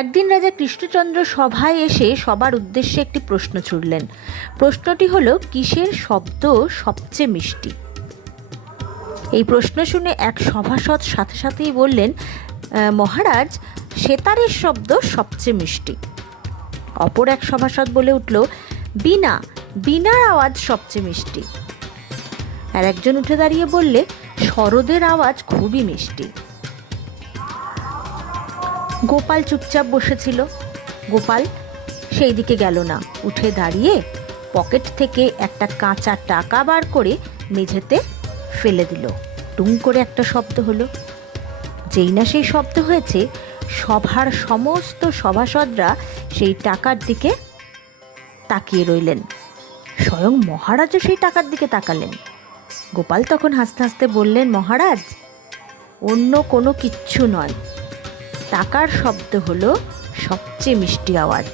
একদিন রাজা কৃষ্ণচন্দ্র সভায় এসে সবার উদ্দেশ্যে একটি প্রশ্ন ছুড়লেন। প্রশ্নটি হলো, কিসের শব্দ সবচেয়ে মিষ্টি? এই প্রশ্ন শুনে এক সভাসদ সাথে সাথেই বললেন মহারাজ, সেতারের শব্দ সবচেয়ে মিষ্টি। অপর এক সভাসদ বলে উঠল বিনা বিনার আওয়াজ সবচেয়ে মিষ্টি। আর একজন উঠে দাঁড়িয়ে বললে, শরদের আওয়াজ খুবই মিষ্টি। গোপাল চুপচাপ বসেছিল। গোপাল সেই দিকে গেল না। উঠে দাঁড়িয়ে পকেট থেকে একটা কাঁচা টাকা বার করে মেঝেতে ফেলে দিল। টুং করে একটা শব্দ হলো। যেই না সেই শব্দ হয়েছে, সভার সমস্ত সভাসদরা সেই টাকার দিকে তাকিয়ে রইলেন। স্বয়ং মহারাজও সেই টাকার দিকে তাকালেন। গোপাল তখন হাসতে হাসতে বললেন, মহারাজ, অন্য কোনো কিচ্ছু নয়। টাকার শব্দ হলো সবচেয়ে মিষ্টি আওয়াজ।